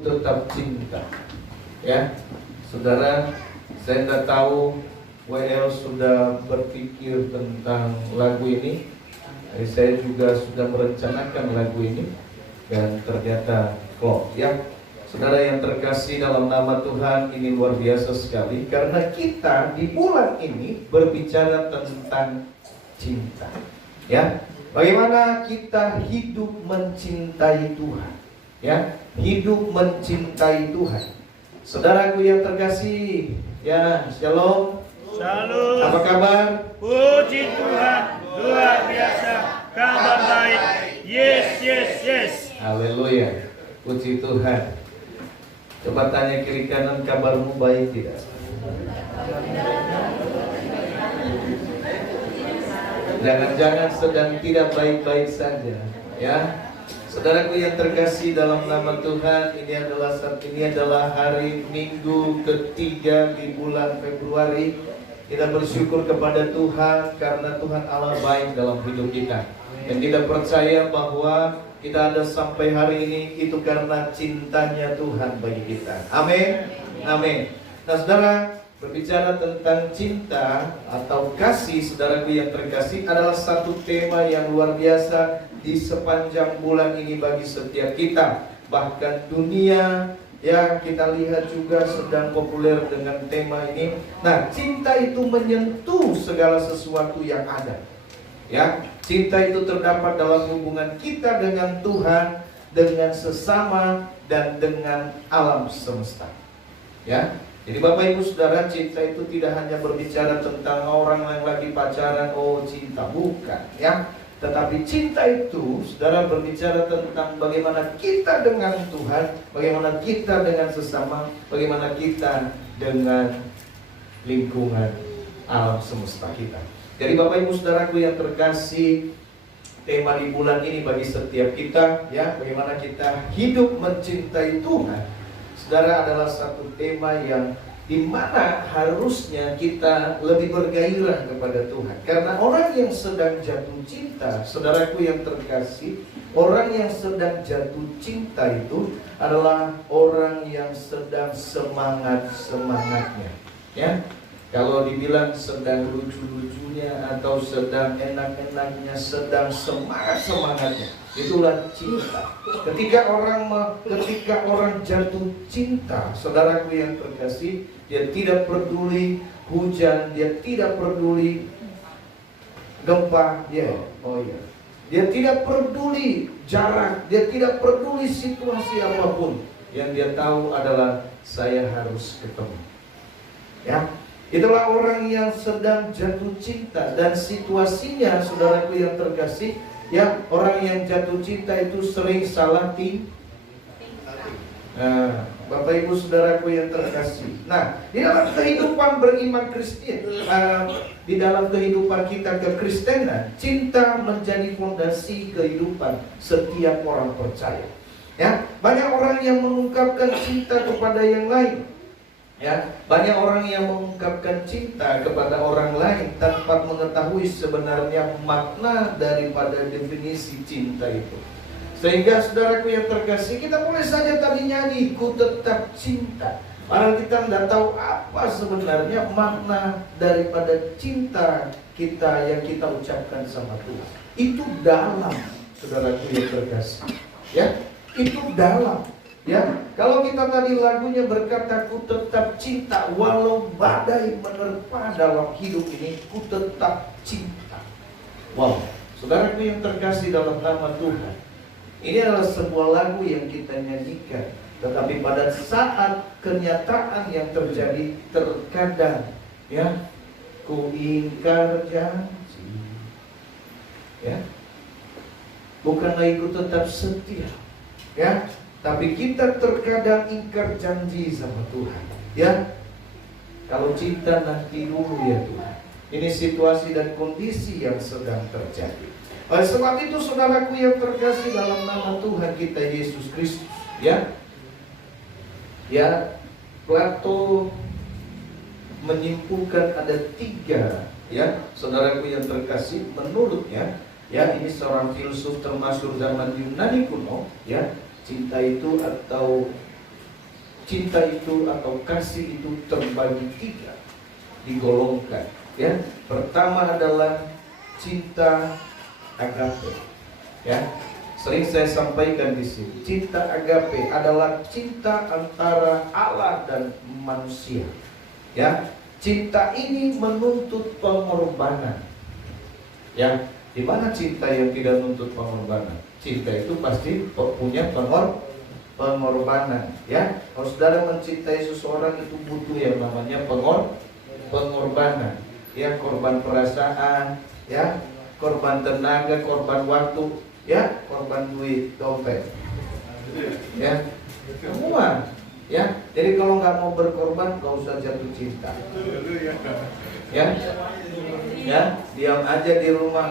Tetap cinta. Ya, saudara, saya tidak tahu WL sudah berpikir tentang lagu ini. Saya juga sudah merencanakan lagu ini dan ternyata kok ya, saudara yang terkasih dalam nama Tuhan, ini luar biasa sekali karena kita di bulan ini berbicara tentang cinta. Ya, bagaimana kita hidup mencintai Tuhan. Ya, hidup mencintai Tuhan. Saudaraku yang terkasih, ya, shalom. Shalom. Apa kabar? Puji Tuhan, luar biasa, kabar baik. Yes, yes, yes. Haleluya. Puji Tuhan. Coba tanya kiri kanan, kabarmu baik tidak? Jangan-jangan sedang tidak baik-baik saja, ya. Saudaraku yang terkasih dalam nama Tuhan, ini adalah hari Minggu ketiga di bulan Februari. Kita bersyukur kepada Tuhan karena Tuhan Allah baik dalam hidup kita. Dan kita percaya bahwa kita ada sampai hari ini itu karena cintanya Tuhan bagi kita. Amin. Amin. Nah, saudara, berbicara tentang cinta atau kasih, saudaraku yang terkasih, adalah satu tema yang luar biasa di sepanjang bulan ini bagi setiap kita. Bahkan dunia, ya, kita lihat juga sedang populer dengan tema ini. Nah, cinta itu menyentuh segala sesuatu yang ada. Ya, cinta itu terdapat dalam hubungan kita dengan Tuhan, dengan sesama, dan dengan alam semesta. Ya, jadi Bapak Ibu Saudara, cinta itu tidak hanya berbicara tentang orang yang lagi pacaran, oh cinta, bukan, ya. Tetapi cinta itu, saudara, berbicara tentang bagaimana kita dengan Tuhan, bagaimana kita dengan sesama, bagaimana kita dengan lingkungan alam semesta kita. Jadi Bapak Ibu Saudaraku yang terkasih, tema di bulan ini bagi setiap kita, ya, bagaimana kita hidup mencintai Tuhan, saudara, adalah satu tema yang dimana harusnya kita lebih bergairah kepada Tuhan. Karena orang yang sedang jatuh cinta, saudaraku yang terkasih, orang yang sedang jatuh cinta itu adalah orang yang sedang semangat-semangatnya. Ya, kalau dibilang sedang lucu-lucunya atau sedang enak-enaknya, sedang semangat-semangatnya, itulah cinta. Ketika orang jatuh cinta, saudaraku yang terkasih, dia tidak peduli hujan, dia tidak peduli gempa, ya, oh ya. Dia tidak peduli jarak, dia tidak peduli situasi apapun. Yang dia tahu adalah saya harus ketemu. Ya, itulah orang yang sedang jatuh cinta. Dan situasinya, saudaraku yang terkasih, ya, orang yang jatuh cinta itu sering salah Nah, Bapak Ibu Saudaraku yang terkasih, nah, di dalam kehidupan beriman Kristen, di dalam kehidupan kita kekristenan, cinta menjadi fondasi kehidupan setiap orang percaya. Ya, banyak orang yang mengungkapkan cinta kepada yang lain. Ya, banyak orang yang mengungkapkan cinta kepada orang lain tanpa mengetahui sebenarnya makna daripada definisi cinta itu. Sehingga saudaraku yang terkasih, kita boleh saja tadi nyanyi, ku tetap cinta. Padahal kita tidak tahu apa sebenarnya makna daripada cinta kita yang kita ucapkan sama Tuhan. Itu dalam, saudaraku yang terkasih. Ya, itu dalam. Ya, kalau kita tadi lagunya berkata ku tetap cinta, walau badai menerpa dalam hidup ini, ku tetap cinta. Wow, saudaraku yang terkasih dalam nama Tuhan, ini adalah sebuah lagu yang kita nyanyikan. Tetapi pada saat kenyataan yang terjadi, terkadang, ya, ku ingkar janji, ya, bukan lagi ku tetap setia, ya, tapi kita terkadang ingkar janji sama Tuhan. Ya, kalau cinta nanti dulu ya Tuhan. Ini situasi dan kondisi yang sedang terjadi. Oleh sebab itu saudaraku yang terkasih dalam nama Tuhan kita Yesus Kristus, ya, ya, Plato menyimpulkan ada 3, ya, saudaraku yang terkasih, menurutnya, ya, ini seorang filsuf termasuk zaman Yunani kuno, ya, cinta itu atau cinta itu atau kasih itu terbagi tiga, digolongkan. Ya, pertama adalah cinta agape. Ya, sering saya sampaikan di sini. Cinta agape adalah cinta antara Allah dan manusia. Ya, cinta ini menuntut pengorbanan. Ya, di mana cinta yang tidak menuntut pengorbanan? Cinta itu pasti punya pengorbanan. Ya, kalau saudara mencintai seseorang itu butuh yang namanya pengorbanan. Ya, korban perasaan, ya, korban tenaga, korban waktu, ya, korban duit, dompet, ya, semua, ya. Jadi kalau nggak mau berkorban, nggak usah jatuh cinta, ya, ya, diam aja di rumah.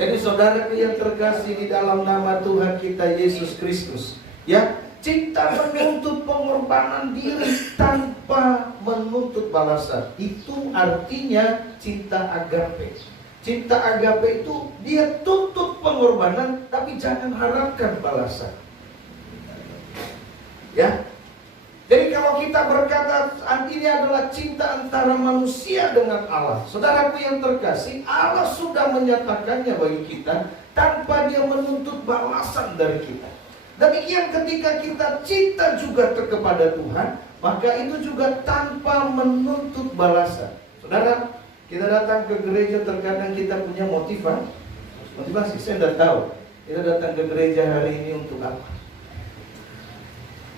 Jadi saudara yang terkasih di dalam nama Tuhan kita Yesus Kristus, ya, cinta menuntut pengorbanan diri tanpa menuntut balasan. Itu artinya cinta agape. Cinta agape itu dia tuntut pengorbanan, tapi jangan harapkan balasan. Ya. Jadi kalau kita berkata ini adalah cinta antara manusia dengan Allah, saudaraku yang terkasih, Allah sudah menyatakannya bagi kita tanpa dia menuntut balasan dari kita. Demikian ketika kita cinta juga kepada Tuhan, maka itu juga tanpa menuntut balasan. Saudara, kita datang ke gereja, terkadang kita punya motivasi. Saya tidak tahu kita datang ke gereja hari ini untuk apa.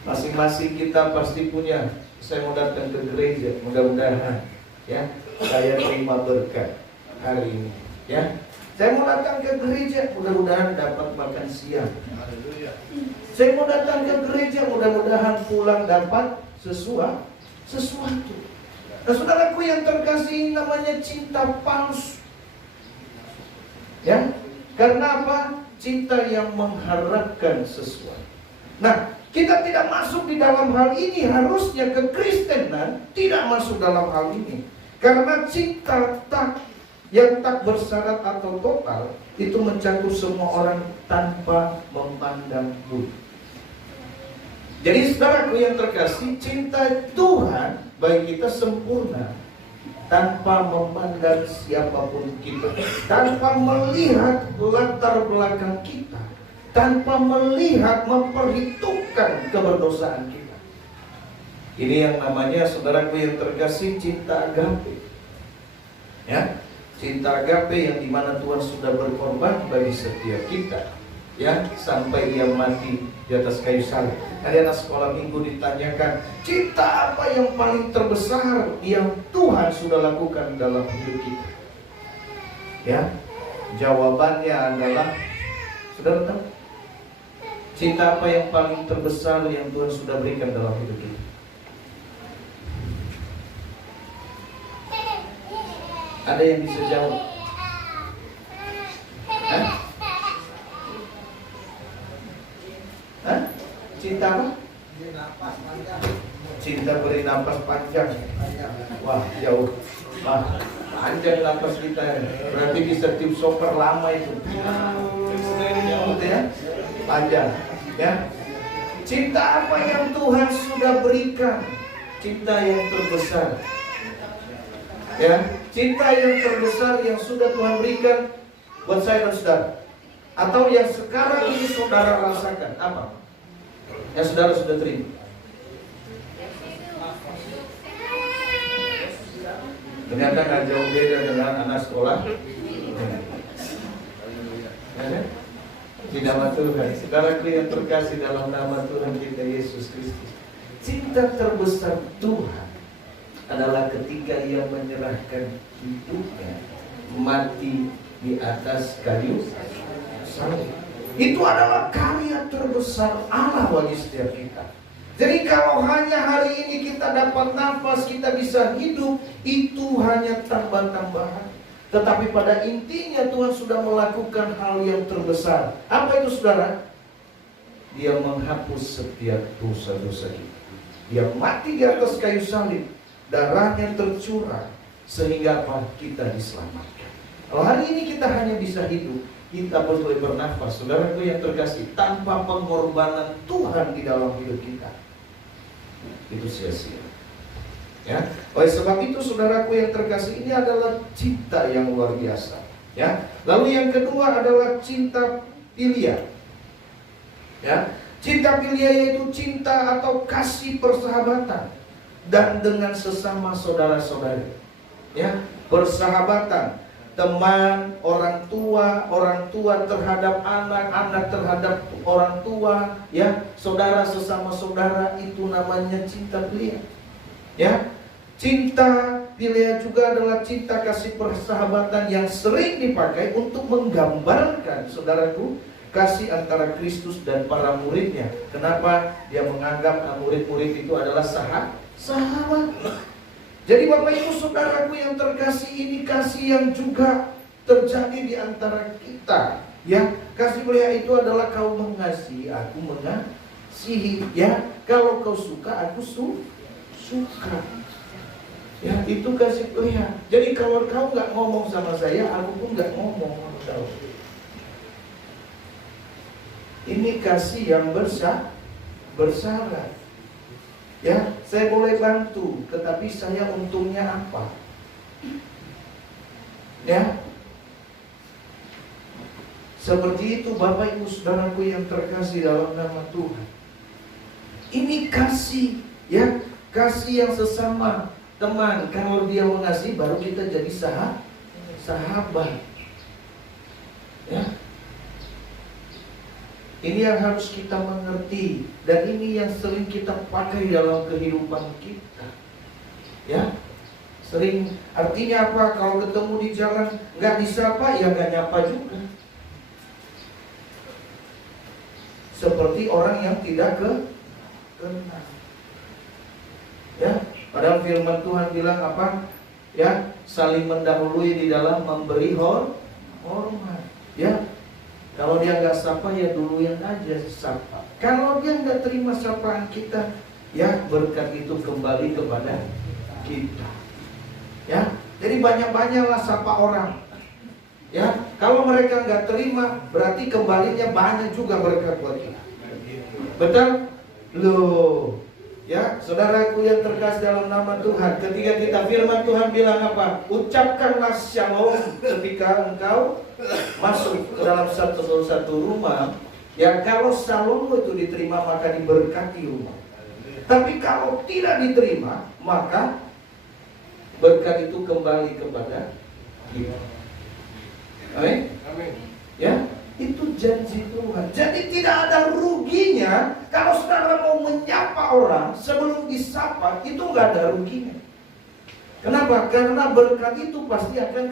Masing-masing kita pasti punya. Saya mau datang ke gereja, mudah-mudahan ya saya terima berkat hari ini. Ya, saya mau datang ke gereja, mudah-mudahan dapat makan siang. Saya mau datang ke gereja, mudah-mudahan pulang dapat sesuatu. Nah, saudaraku yang terkasih, namanya cinta palsu. Ya, karena apa? Cinta yang mengharapkan sesuatu. Nah, kita tidak masuk di dalam hal ini. Harusnya kekristenan tidak masuk dalam hal ini. Karena cinta yang tak bersyarat atau total itu mencakup semua orang tanpa memandang budi. Jadi saudaraku yang terkasih, cinta Tuhan bagi kita sempurna, tanpa memandang siapapun kita, tanpa melihat latar belakang kita, tanpa melihat memperhitungkan keberdosaan kita. Ini yang namanya saudaraku yang terkasih cinta agape. Ya, cinta agape yang dimana Tuhan sudah berkorban bagi setiap kita. Ya, sampai dia mati di atas kayu salib. Tadi anak sekolah minggu ditanyakan, cinta apa yang paling terbesar yang Tuhan sudah lakukan dalam hidup kita? Ya, jawabannya adalah, saudara tahu? Cinta apa yang paling terbesar yang Tuhan sudah berikan dalam hidup kita? Ada yang bisa jawab? Hah? Cinta apa? Cinta beri napas panjang. Wah, jauh. Wah, panjang napas kita. Berarti bisa tiup soper lama itu. Gitu ya? Panjang. Ya. Cinta apa yang Tuhan sudah berikan? Cinta yang terbesar. Ya, cinta yang terbesar yang sudah Tuhan berikan buat saya dan saudara. Atau yang sekarang ini saudara rasakan apa? Yang saudara sudah terima. Ternyata nggak jauh beda dengan anak sekolah. Ya, di nama Tuhan, saudaraku yang terkasih dalam nama Tuhan kita Yesus Kristus, cinta terbesar Tuhan adalah ketika Ia menyerahkan hidupnya mati di atas kayu salib. Itu adalah karya terbesar Allah bagi setiap kita. Jadi kalau hanya hari ini kita dapat nafas, kita bisa hidup, itu hanya tambah-tambahan. Tetapi pada intinya Tuhan sudah melakukan hal yang terbesar. Apa itu saudara? Dia menghapus setiap dosa-dosa kita. Dia mati di atas kayu salib, darahnya tercurah, sehingga apa? Kita diselamatkan. Kalau hari ini kita hanya bisa hidup, kita boleh bernafas, saudaraku yang terkasih, tanpa pengorbanan Tuhan di dalam hidup kita, itu sia-sia. Ya, oleh sebab itu saudaraku yang terkasih, ini adalah cinta yang luar biasa. Ya, lalu yang kedua adalah cinta filia. Ya, cinta filia yaitu cinta atau kasih persahabatan dan dengan sesama saudara-saudari. Ya, persahabatan, teman, orang tua terhadap anak, anak terhadap orang tua, ya, saudara sesama saudara, itu namanya cinta filia. Ya, cinta filia juga adalah cinta kasih persahabatan yang sering dipakai untuk menggambarkan, saudaraku, kasih antara Kristus dan para muridnya. Kenapa? Dia menganggap murid-murid itu adalah sahabat. Jadi Bapak Ibu Saudaraku yang terkasih, ini kasih yang juga terjadi di antara kita. Ya, kasih filia itu adalah kau mengasihi, aku mengasihi. Ya, kalau kau suka, aku suka. Ya, itu kasih filia. Jadi kalau kau nggak ngomong sama saya, aku pun nggak ngomong sama kau. Ini kasih yang bersyarat. Ya, saya boleh bantu, tetapi saya untungnya apa? Ya, seperti itu Bapak Ibu Saudaraku yang terkasih dalam nama Tuhan. Ini kasih, ya, kasih yang sesama teman. Kalau dia mengasihi, baru kita jadi sahabat. Ya, ini yang harus kita mengerti, dan ini yang sering kita pakai dalam kehidupan kita. Ya, sering, artinya apa? Kalau ketemu di jalan nggak disapa, ya nggak nyapa juga. Seperti orang yang tidak kenal. Ya, padahal firman Tuhan bilang apa? Ya, saling mendahului di dalam memberi hormat. Ya, kalau dia nggak sapa, ya duluin aja sapa. Kalau dia nggak terima sapaan kita, ya berkat itu kembali kepada kita. Ya, jadi banyak-banyaklah sapa orang. Ya, kalau mereka nggak terima, berarti kembalinya banyak juga berkat buat kita. Betul? Loh, ya, saudaraku yang terkasih dalam nama Tuhan, ketika kita firman Tuhan bilang apa? Ucapkanlah shalom ketika engkau masuk ke dalam satu rumah. Ya, kalau shalom itu diterima, maka diberkati rumah. Tapi kalau tidak diterima, maka berkat itu kembali kepada kita. Amin. Ya, itu janji Tuhan. Jadi tidak ada ruginya kalau saudara mau menyapa orang sebelum disapa, itu nggak ada ruginya. Kenapa? Karena berkat itu pasti akan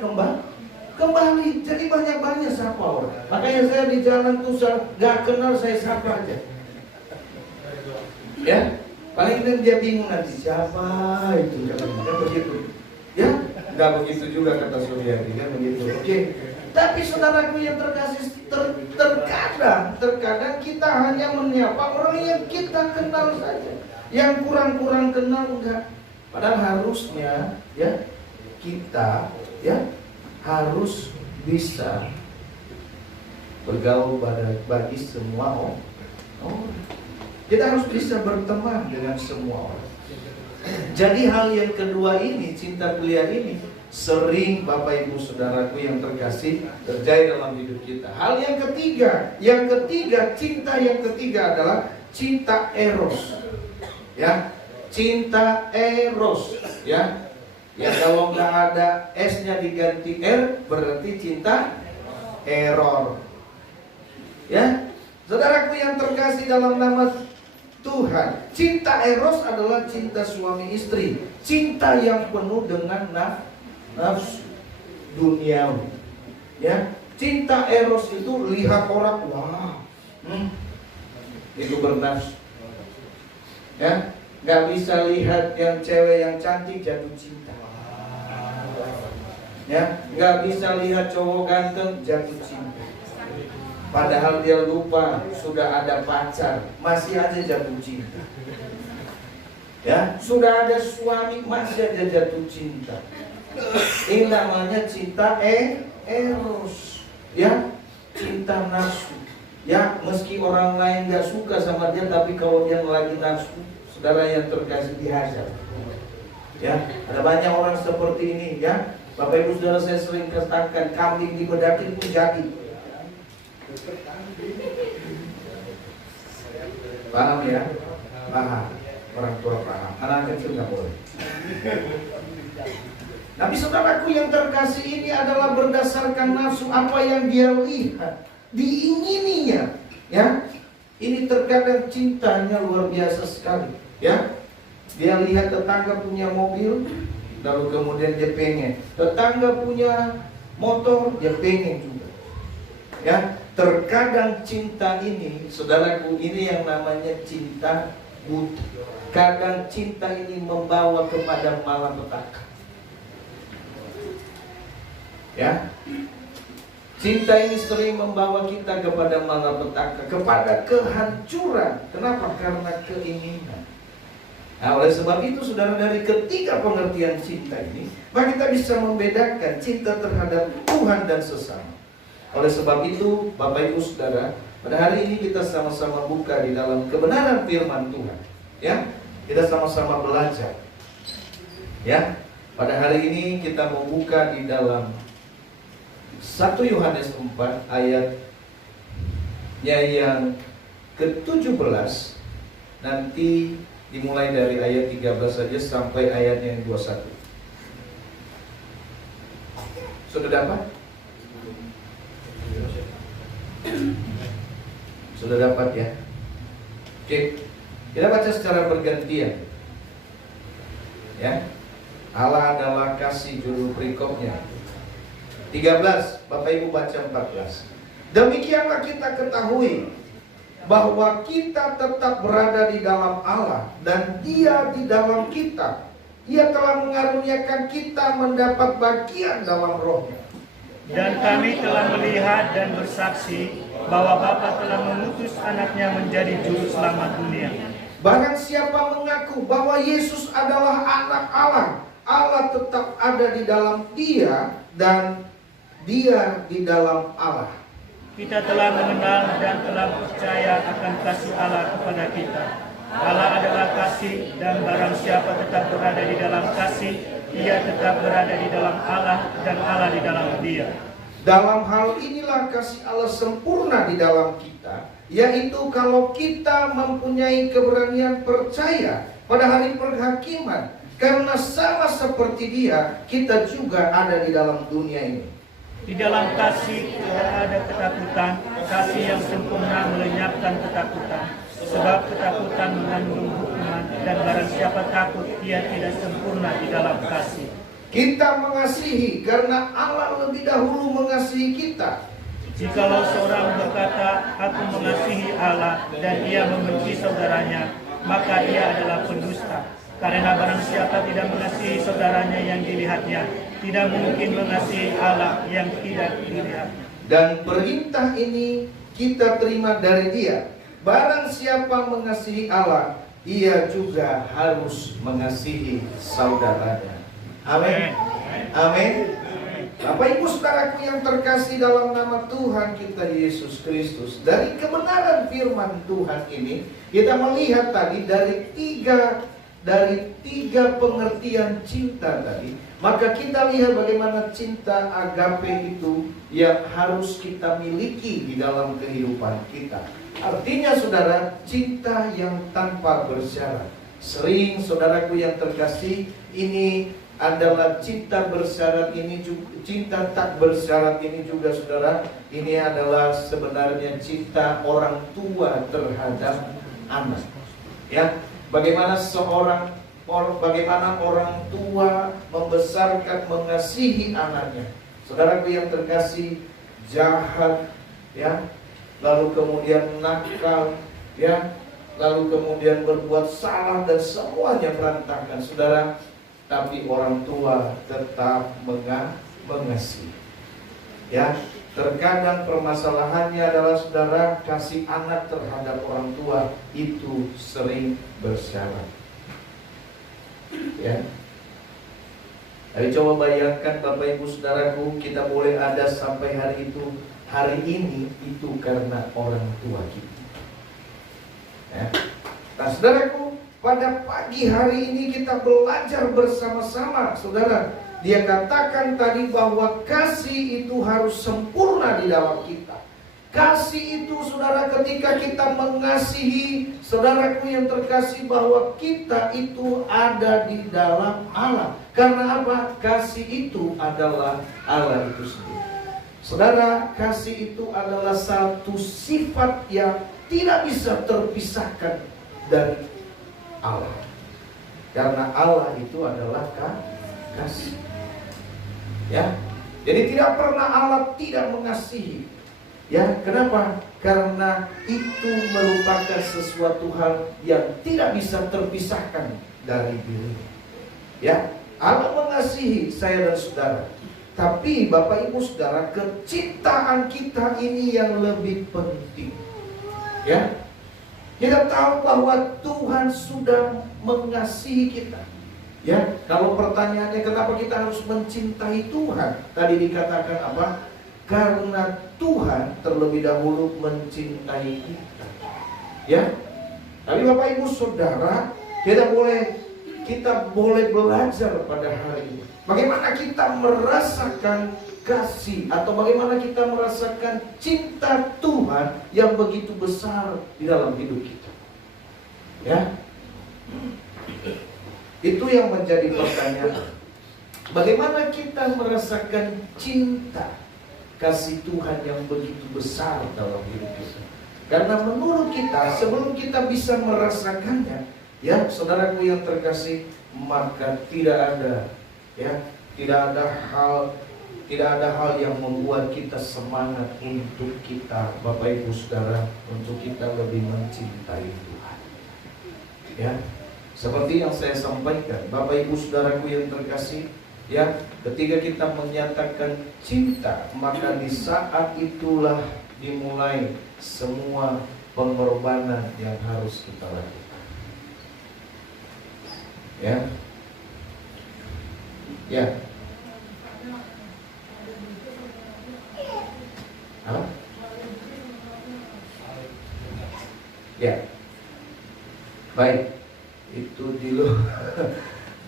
kembali. Jadi banyak-banyak sapa orang. Makanya saya di jalan tuh nggak kenal, saya sapa aja. Ya, paling dia bingung nanti siapa itu, kan begitu. Ya, nggak begitu juga kata Suryadi, kan begitu. Oke. Tapi saudaraku yang terkasih, terkadang kita hanya menyapa orang yang kita kenal saja. Yang kurang kenal enggak. Padahal harusnya, ya, kita, ya, harus bisa bergaul bagi semua orang. Kita harus bisa berteman dengan semua orang. Jadi hal yang kedua ini, cinta filia ini, sering Bapak Ibu Saudaraku yang terkasih terjadi dalam hidup kita. Hal yang ketiga, cinta yang ketiga adalah cinta eros. Ya, cinta eros. Ya, ya, kalau nggak ada S-nya diganti R, berarti cinta error. Ya, saudaraku yang terkasih dalam nama Tuhan, cinta eros adalah cinta suami istri, cinta yang penuh dengan nafsu duniawi. Ya, cinta eros itu lihat orang, wah, itu bernafsu. Ya, nggak bisa lihat yang cewek yang cantik jatuh cinta. Ya, nggak bisa lihat cowok ganteng jatuh cinta. Padahal dia lupa sudah ada pacar, masih aja jatuh cinta. Ya, sudah ada suami, masih aja jatuh cinta. Ini namanya cinta eros. Ya, cinta nafsu. Ya, meski orang lain gak suka sama dia, tapi kalau dia lagi nafsu, saudara yang terkasih, dihajar. Ya, ada banyak orang seperti ini, ya. Bapak Ibu Saudara, saya sering katakan kambing dibedakin pun jadi. Paham ya? Paham. Orang tua paham. Anak kecil nggak boleh. Tapi saudaraku yang terkasih, ini adalah berdasarkan nafsu, apa yang dia lihat, diingininya. Ya, ini terkadang cintanya luar biasa sekali. Ya, dia lihat tetangga punya mobil, lalu kemudian dia pengen. Tetangga punya motor, dia pengen juga. Ya, terkadang cinta ini, saudaraku, ini yang namanya cinta buta. Kadang cinta ini membawa kepada malapetaka. Ya, cinta ini sering membawa kita kepada malapetaka, kepada kehancuran. Kenapa? Karena keinginan. Nah, oleh sebab itu, saudara, dari ketiga pengertian cinta ini, maka kita bisa membedakan cinta terhadap Tuhan dan sesama. Oleh sebab itu, Bapak Ibu Saudara, pada hari ini kita sama-sama buka di dalam kebenaran firman Tuhan. Ya, kita sama-sama belajar. Ya, pada hari ini kita membuka di dalam 1 Yohanes 4 ayatnya yang ke-17, nanti dimulai dari ayat 13 saja sampai ayatnya yang 21. Sudah dapat? Sudah dapat ya? Oke, kita baca secara bergantian. Ya, Allah adalah kasih, judul perikopnya 13, Bapak Ibu baca 14. Demikianlah kita ketahui bahwa kita tetap berada di dalam Allah dan Dia di dalam kita. Ia telah mengaruniakan kita mendapat bagian dalam Roh-Nya. Dan kami telah melihat dan bersaksi bahwa Bapa telah mengutus anaknya menjadi juru selamat dunia. Barang siapa mengaku bahwa Yesus adalah anak Allah, Allah tetap ada di dalam Dia dan Dia di dalam Allah. Kita telah mengenal dan telah percaya akan kasih Allah kepada kita. Allah adalah kasih, dan barang siapa tetap berada di dalam kasih, ia tetap berada di dalam Allah dan Allah di dalam dia. Dalam hal inilah kasih Allah sempurna di dalam kita, yaitu kalau kita mempunyai keberanian percaya pada hari penghakiman, karena sama seperti Dia, kita juga ada di dalam dunia ini. Di dalam kasih tidak ada ketakutan, kasih yang sempurna melenyapkan ketakutan. Sebab ketakutan mengandung hukuman, dan barang siapa takut, ia tidak sempurna di dalam kasih. Kita mengasihi karena Allah lebih dahulu mengasihi kita. Jikalau seorang berkata, aku mengasihi Allah, dan ia membenci saudaranya, maka ia adalah pendusta. Karena barang siapa tidak mengasihi saudaranya yang dilihatnya, tidak mungkin mengasihi Allah yang tidak dilihat. Dan perintah ini kita terima dari Dia. Barang siapa mengasihi Allah, ia juga harus mengasihi saudaranya. Amin. Amin. Bapak Ibu Saudaraku yang terkasih dalam nama Tuhan kita Yesus Kristus, dari kebenaran firman Tuhan ini, kita melihat tadi dari tiga pengertian cinta tadi. Maka kita lihat bagaimana cinta agape itu yang harus kita miliki di dalam kehidupan kita. Artinya saudara, cinta yang tanpa bersyarat. Sering saudaraku yang terkasih, ini adalah cinta bersyarat, ini juga, cinta tak bersyarat ini juga saudara, ini adalah sebenarnya cinta orang tua terhadap anak. Ya, bagaimana orang tua membesarkan, mengasihi anaknya. Saudaraku yang terkasih, jahat, ya, lalu kemudian nakal, ya, lalu kemudian berbuat salah dan semuanya berantakan, saudara. Tapi orang tua tetap mengasihi. Ya, terkadang permasalahannya adalah saudara, kasih anak terhadap orang tua itu sering bersyarat. Ya. Tapi coba bayangkan Bapak Ibu Saudaraku, kita boleh ada sampai hari ini itu karena orang tua kita. Ya. Nah saudaraku, pada pagi hari ini kita belajar bersama-sama, saudara. Dia katakan tadi bahwa kasih itu harus sempurna di dalam kita. Kasih itu, saudara, ketika kita mengasihi, saudaraku yang terkasih, bahwa kita itu ada di dalam Allah. Karena apa? Kasih itu adalah Allah itu sendiri. Saudara, kasih itu adalah satu sifat yang tidak bisa terpisahkan dari Allah. Karena Allah itu adalah kasih. Ya, jadi tidak pernah Allah tidak mengasihi. Ya, kenapa? Karena itu merupakan sesuatu hal yang tidak bisa terpisahkan dari diri. Ya, Allah mengasihi saya dan saudara. Tapi Bapak Ibu Saudara, kecintaan kita ini yang lebih penting. Ya, kita tahu bahwa Tuhan sudah mengasihi kita. Ya, kalau pertanyaannya kenapa kita harus mencintai Tuhan? Tadi dikatakan apa? Karena Tuhan terlebih dahulu mencintai kita. Ya. Tapi Bapak Ibu Saudara, kita boleh belajar pada hari ini. Bagaimana kita merasakan kasih atau bagaimana kita merasakan cinta Tuhan yang begitu besar di dalam hidup kita. Ya. Itu yang menjadi pertanyaan. Bagaimana kita merasakan cinta kasih Tuhan yang begitu besar dalam hidup kita? Karena menurut kita, sebelum kita bisa merasakannya, ya saudaraku yang terkasih, maka tidak ada hal yang membuat kita semangat untuk kita, Bapak Ibu Saudara, untuk kita lebih mencintai Tuhan. Ya. Seperti yang saya sampaikan, Bapak Ibu Saudaraku yang terkasih, ya, ketika kita menyatakan cinta, maka di saat itulah dimulai semua pengorbanan yang harus kita lakukan. Ya. Ya. Apa? Ya. Baik. Itu dulu.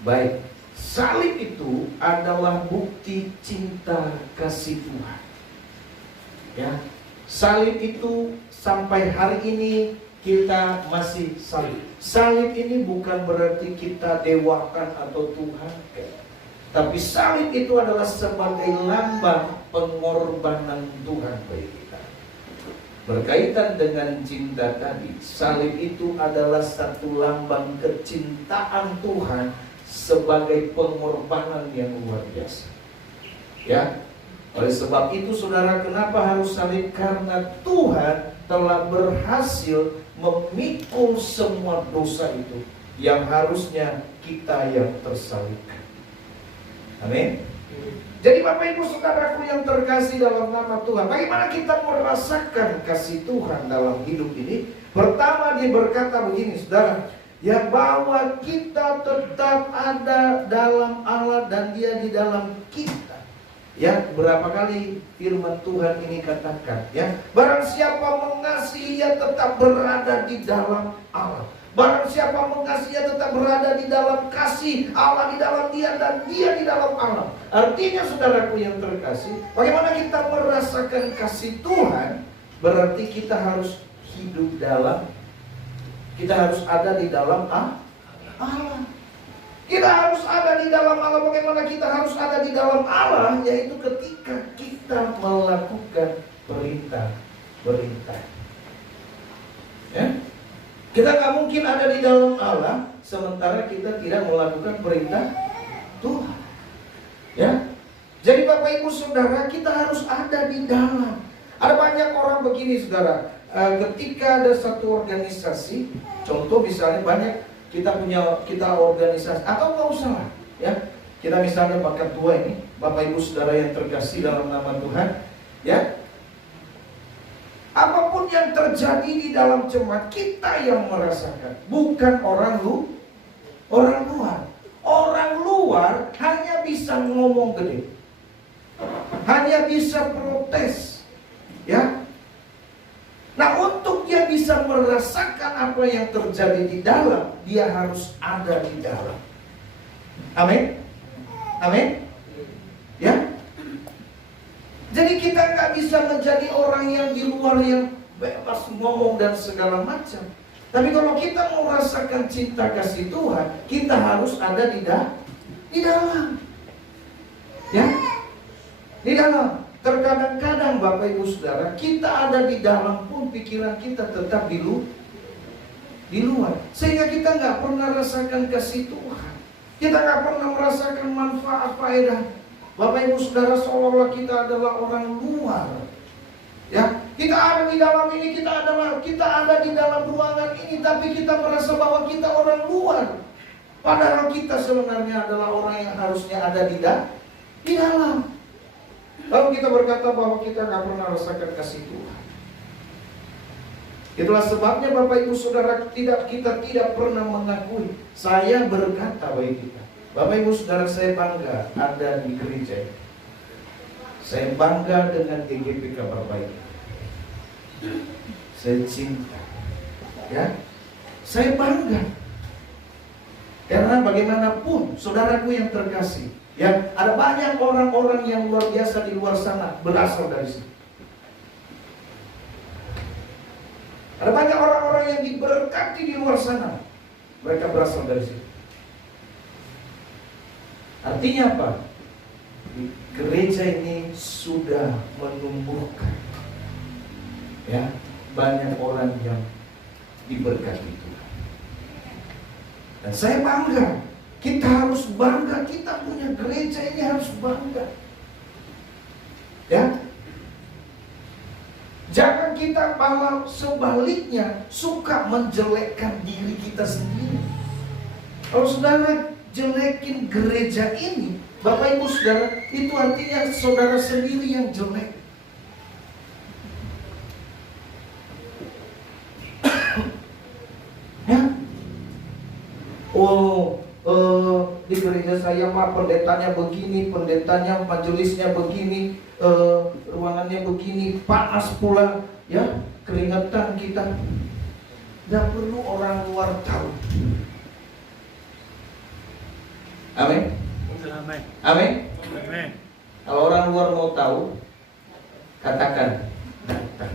Baik. Salib itu adalah bukti cinta kasih Tuhan. Ya. Salib itu sampai hari ini kita masih salib. Salib ini bukan berarti kita dewakan atau Tuhan, tapi salib itu adalah sebagai lambang pengorbanan Tuhan bagi kita. Berkaitan dengan cinta tadi, salib itu adalah satu lambang kecintaan Tuhan sebagai pengorbanan yang luar biasa. Ya, oleh sebab itu saudara, kenapa harus salib? Karena Tuhan telah berhasil memikul semua dosa itu yang harusnya kita yang tersalibkan. Amin. Jadi Bapak Ibu Saudaraku yang terkasih dalam nama Tuhan, bagaimana kita merasakan kasih Tuhan dalam hidup ini? Pertama, dia berkata begini, saudara, ya, bahwa kita tetap ada dalam Allah dan Dia di dalam kita. Ya, berapa kali firman Tuhan ini katakan, ya, barang siapa mengasihi, ia tetap berada di dalam Allah. Barang siapa mengasihi, ia tetap berada di dalam kasih Allah di dalam dia dan dia di dalam Allah. Artinya saudaraku yang terkasih, bagaimana kita merasakan kasih Tuhan? Berarti kita harus hidup kita harus ada di dalam Allah. Kita harus ada di dalam Allah. Bagaimana kita harus ada di dalam Allah? Yaitu ketika kita melakukan perintah. Ya? Kita nggak mungkin ada di dalam Allah sementara kita tidak melakukan perintah Tuhan. Ya, jadi Bapak Ibu Saudara, kita harus ada di dalam. Ada banyak orang begini, saudara. Ketika ada satu organisasi, contoh misalnya banyak kita organisasi atau nggak usah lah, ya. Kita misalnya bakat tua ini, Bapak Ibu Saudara yang terkasih dalam nama Tuhan, ya. Apapun yang terjadi di dalam jemaat, kita yang merasakan, bukan orang luar. Orang luar hanya bisa ngomong gede, hanya bisa protes, ya. Nah, untuk dia bisa merasakan apa yang terjadi di dalam, dia harus ada di dalam. Amin. Amin. Ya. Jadi kita nggak bisa menjadi orang yang di luar yang bebas ngomong dan segala macam. Tapi kalau kita mau merasakan cinta kasih Tuhan, kita harus ada di dalam. Ya. Di dalam. Terkadang-kadang Bapak Ibu Saudara, kita ada di dalam pun pikiran kita tetap di luar. Sehingga kita nggak pernah rasakan kasih Tuhan. Kita nggak pernah merasakan manfaat faedah. Bapak Ibu Saudara, seolah-olah kita adalah orang luar. Ya, kita ada di dalam ini, kita ada di dalam ruangan ini, tapi kita merasa bahwa kita orang luar. Padahal kita sebenarnya adalah orang yang harusnya ada di dalam. Lalu kita berkata bahwa kita nggak pernah rasakan kasih Tuhan. Itulah sebabnya Bapak Ibu Saudara, kita tidak pernah mengakui. Saya berkata bagi kita, Bapak Ibu Saudara, saya bangga ada di gereja. Saya bangga dengan GGP Kabar Baik. Saya cinta. Ya, saya bangga. Karena bagaimanapun saudaraku yang terkasih, ya, ada banyak orang-orang yang luar biasa di luar sana berasal dari situ. Ada banyak orang-orang yang diberkati di luar sana, mereka berasal dari situ. Artinya apa? Gereja ini sudah menumbuhkan, ya, banyak orang yang diberkati Tuhan. Dan saya bangga. Kita harus bangga, kita punya gereja ini harus bangga. Ya. Jangan kita malah sebaliknya suka menjelekkan diri kita sendiri. Kalau saudara jelekin gereja ini, Bapak Ibu Saudara, itu artinya saudara sendiri yang jelek. Ya. Di gereja saya mah pendetanya begini, pendetanya majelisnya begini, ruangannya begini, panas pula, ya, keringetan kita. Gak perlu orang luar tahu. Amin. Amin. Amin. Amin. Kalau orang luar mau tahu, katakan datang.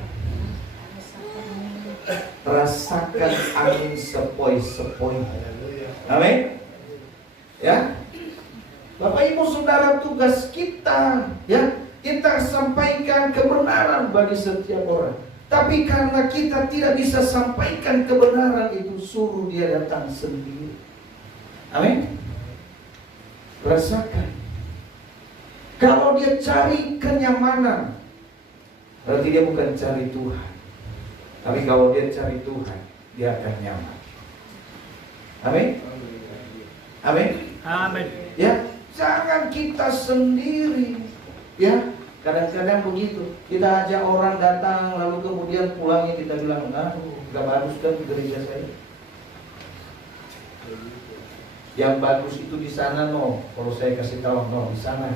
Rasakan angin sepoi-sepoi. Amin. Ya, Bapak Ibu Saudara, tugas kita, ya, kita sampaikan kebenaran bagi setiap orang. Tapi karena kita tidak bisa sampaikan kebenaran itu, suruh dia datang sendiri. Amin. Rasakan. Kalau dia cari kenyamanan, berarti dia bukan cari Tuhan. Tapi kalau dia cari Tuhan, dia akan nyaman. Amin. Amin. Amin. Ya, jangan kita sendiri. Ya, kadang-kadang begitu. Kita ajak orang datang, lalu kemudian pulangnya kita bilang, gak bagus kan gereja saya. Yang bagus itu di sana, no. Kalau saya kasih tahu, no, di sana.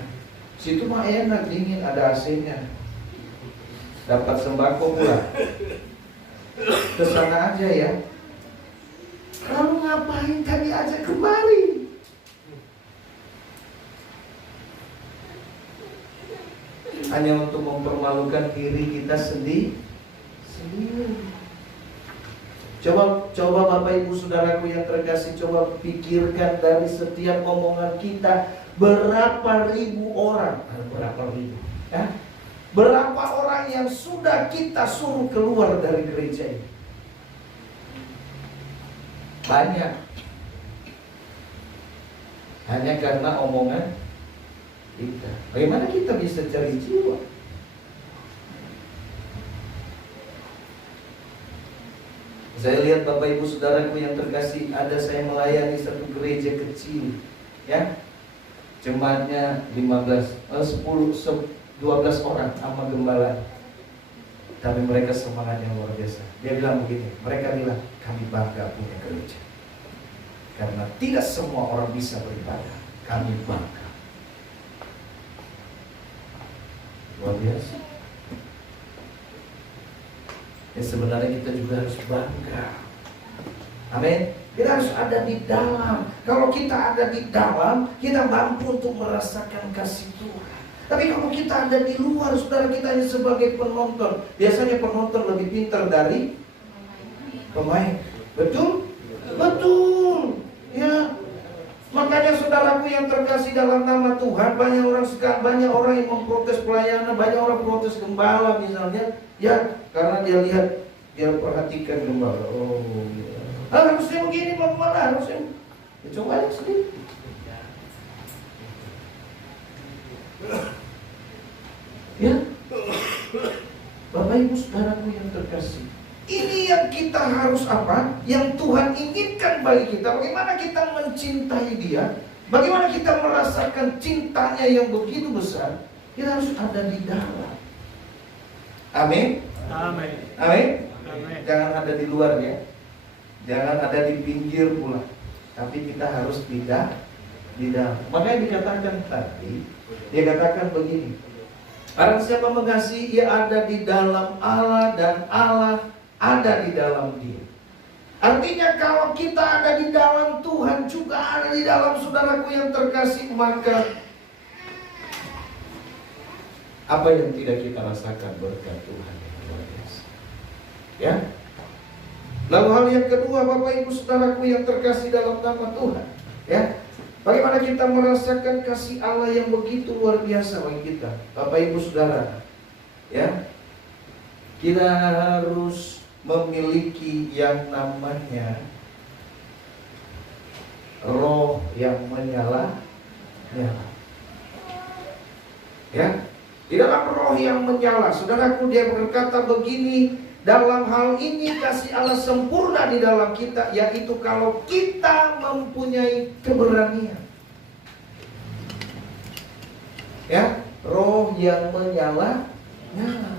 Situ mah enak, dingin, ada AC-nya. Dapat sembako pula. Kesana aja ya. Lalu ngapain kami ajak kemari? Hanya untuk mempermalukan diri kita sendiri. Coba Bapak Ibu Saudaraku yang terkasih, coba pikirkan dari setiap omongan kita, berapa ribu orang, ya? Berapa orang yang sudah kita suruh keluar dari gereja ini? Banyak. Hanya karena omongan kita. Bagaimana kita bisa cari jiwa? Saya lihat Bapak Ibu Saudaraku yang terkasih, ada saya melayani satu gereja kecil, ya, jemaatnya 12 orang sama gembala. Tapi mereka semangatnya luar biasa. Dia bilang begini, mereka bilang, kami bangga punya gereja. Karena tidak semua orang bisa beribadah, kami bangga. Luar biasa. Ya, sebenarnya kita juga harus bangga. Amin. Kita harus ada di dalam. Kalau kita ada di dalam, kita mampu untuk merasakan kasih Tuhan. Tapi kalau kita ada di luar, saudara, kita hanya sebagai penonton. Biasanya penonton lebih pintar dari pemain. Betul? Betul. Ya. Makanya saudaraku yang terkasih dalam nama Tuhan, banyak orang yang memprotes pelayanan, banyak orang protes gembala misalnya, ya karena dia lihat, dia perhatikan gembala. Oh, ya. Harusnya begini bagaimana? Harusnya ya, coba aja sendiri. Ya, Bapak Ibu saudaraku yang terkasih, ini yang kita harus apa? Yang Tuhan inginkan bagi kita. Bagaimana kita mencintai Dia? Bagaimana kita merasakan cintanya yang begitu besar? Kita harus ada di dalam. Amin. Amin. Amin. Amin. Jangan ada di luar ya. Jangan ada di pinggir pula. Tapi kita harus di dalam. Makanya dikatakan tadi, dia katakan begini. Barang siapa mengasihi, ia ada di dalam Allah dan Allah ada di dalam dia. Artinya kalau kita ada di dalam, Tuhan juga ada di dalam. Saudaraku yang terkasih, maka apa yang tidak kita rasakan berkat Tuhan yang luar biasa. Ya. Lalu hal yang kedua, Bapak Ibu saudaraku yang terkasih dalam nama Tuhan, ya. Bagaimana kita merasakan kasih Allah yang begitu luar biasa bagi kita, Bapak Ibu saudara, ya. Kita harus memiliki yang namanya roh yang menyala-nyala. Ya, di dalam roh yang menyala, saudaraku, dia berkata begini, dalam hal ini kasih Allah sempurna di dalam kita, yaitu kalau kita mempunyai keberanian. Ya, roh yang menyala-nyala.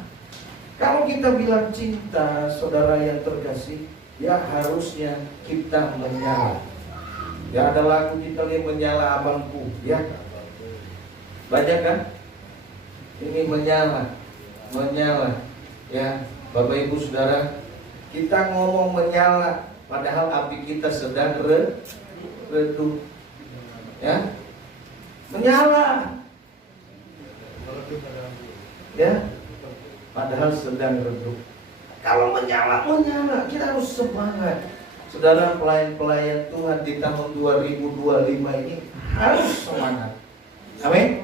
Kalau kita bilang cinta, saudara yang terkasih, ya harusnya kita menyala. Ya, ada lagu kita lihat menyala abangku, ya. Banyak kan? Ini menyala, ya. Bapak Ibu saudara, kita ngomong menyala, padahal api kita sedang redup, ya, menyala, ya, padahal sedang redup. Kalau menyala, kita harus semangat. Saudara, pelayan-pelayan Tuhan di tahun 2025 ini harus semangat. Amin.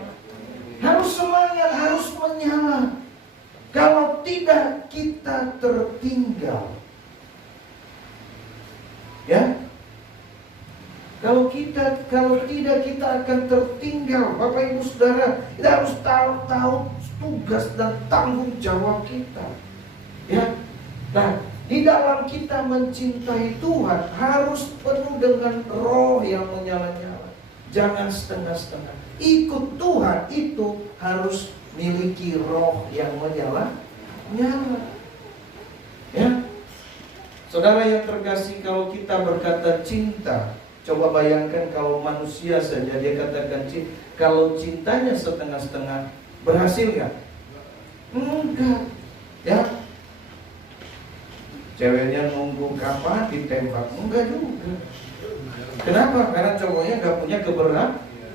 Harus semangat, harus menyala. Kalau tidak, kita tertinggal. Ya. Kalau tidak, kita akan tertinggal. Bapak Ibu Saudara, kita harus tahu tugas dan tanggung jawab kita. Ya. Nah, di dalam kita mencintai Tuhan harus penuh dengan roh yang menyala-nyala. Jangan setengah-setengah. Ikut Tuhan itu harus miliki roh yang menyala-nyala. Ya. Saudara yang terkasih, kalau kita berkata cinta, coba bayangkan kalau manusia saja dia katakan cinta. Kalau cintanya setengah-setengah, berhasil nggak? Enggak. Ya. Ceweknya nunggu kapan ditembak? Enggak juga. Kenapa? Karena cowoknya nggak punya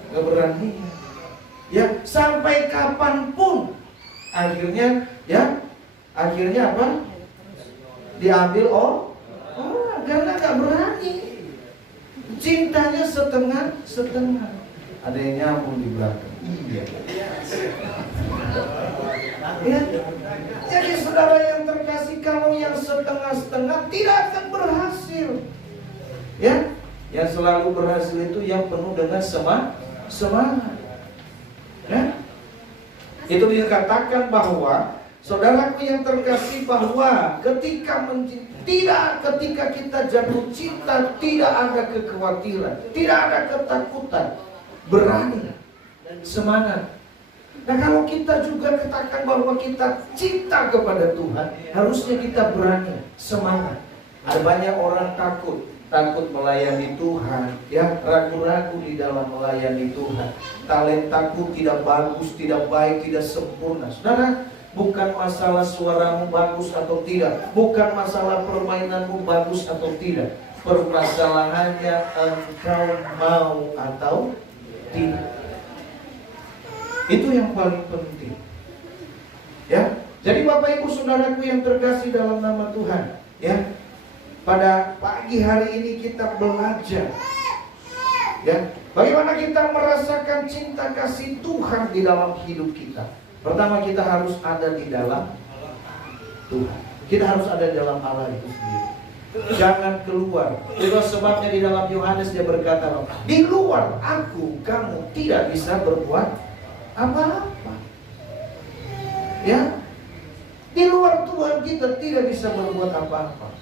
keberanian. Ya, sampai kapanpun akhirnya apa? Diambil karena nggak berani. Cintanya setengah-setengah. Ada yang nyambung di belakang. Iya. Ya. Jadi saudara yang terkasih, kalau yang setengah-setengah tidak akan berhasil. Ya, yang selalu berhasil itu yang penuh dengan semangat. Ya? Itu dikatakan bahwa, saudaraku yang terkasih, bahwa ketika kita jatuh cinta, tidak ada kekhawatiran, tidak ada ketakutan, berani, semangat. Nah, kalau kita juga katakan bahwa kita cinta kepada Tuhan, harusnya kita berani, semangat. Ada banyak orang takut melayani Tuhan, ya, ragu-ragu di dalam melayani Tuhan. Talentaku tidak bagus, tidak baik, tidak sempurna. Saudara, bukan masalah suaramu bagus atau tidak, bukan masalah permainanmu bagus atau tidak. Permasalahannya engkau mau atau tidak. Itu yang paling penting. Ya. Jadi Bapak Ibu Saudaraku yang terkasih dalam nama Tuhan, ya. Pada pagi hari ini kita belajar, ya, bagaimana kita merasakan cinta kasih Tuhan di dalam hidup kita. Pertama, kita harus ada di dalam Tuhan. Kita harus ada di dalam Allah itu sendiri. Jangan keluar. Itu sebabnya di dalam Yohanes dia berkata, di luar aku kamu tidak bisa berbuat apa-apa. Ya, di luar Tuhan kita tidak bisa berbuat apa-apa.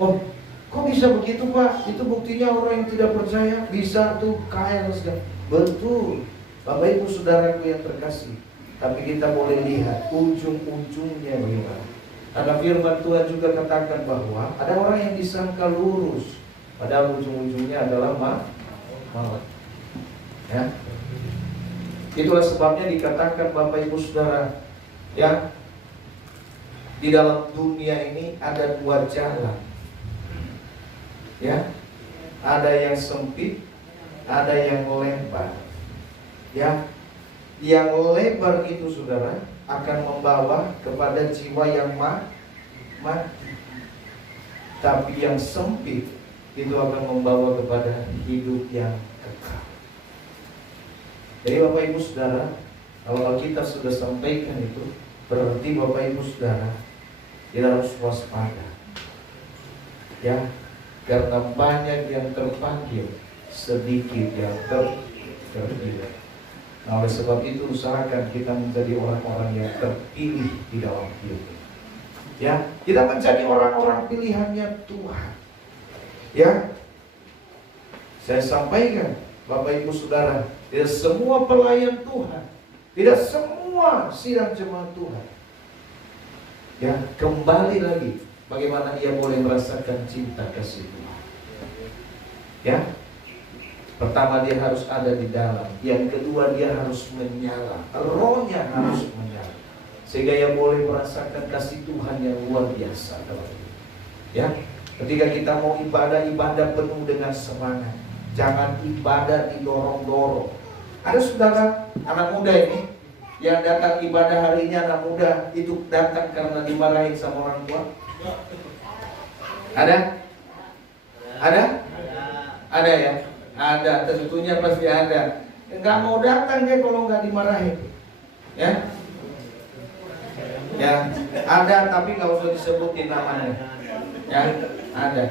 Oh, kok bisa begitu Pak? Itu buktinya orang yang tidak percaya bisa tuh kaya dan segala. Betul, Bapak Ibu Saudaraku yang terkasih. Tapi kita boleh lihat ujung-ujungnya bagaimana. Karena firman Tuhan juga katakan bahwa ada orang yang disangka lurus, padahal ujung-ujungnya adalah maut. Ya. Itulah sebabnya dikatakan Bapak Ibu Saudara, ya, di dalam dunia ini ada dua jalan. Ya. Ada yang sempit, ada yang lebar. Ya. Yang lebar itu Saudara akan membawa kepada jiwa yang mati. Tapi yang sempit itu akan membawa kepada hidup yang kekal. Jadi Bapak Ibu Saudara, kalau kita sudah sampaikan itu, berarti Bapak Ibu Saudara kita harus waspada. Ya, karena banyak yang terpanggil, sedikit yang terpilih. Nah, oleh sebab itu usahakan kita menjadi orang-orang yang terpilih di dalam hidup. Ya, kita menjadi orang-orang pilihannya Tuhan. Ya, saya sampaikan Bapak Ibu Saudara, tidak semua pelayan Tuhan, tidak semua sidang jemaat Tuhan, ya, kembali lagi bagaimana ia boleh merasakan cinta kasih Tuhan. Ya, pertama dia harus ada di dalam, yang kedua dia harus menyala, rohnya harus menyala, sehingga ia boleh merasakan kasih Tuhan yang luar biasa dalam hidup. Ya, ketika kita mau ibadah penuh dengan semangat, jangan ibadah didorong-dorong. Ada saudara anak muda ini yang datang ibadah harinya, anak muda itu datang karena dimarahin sama orang tua. Ada? Ada? Ada ya? Ada, tentunya pasti ada. Enggak mau datang dia kalau nggak dimarahin. Ya? Ya, ada tapi nggak usah disebutin namanya. Ya, ada.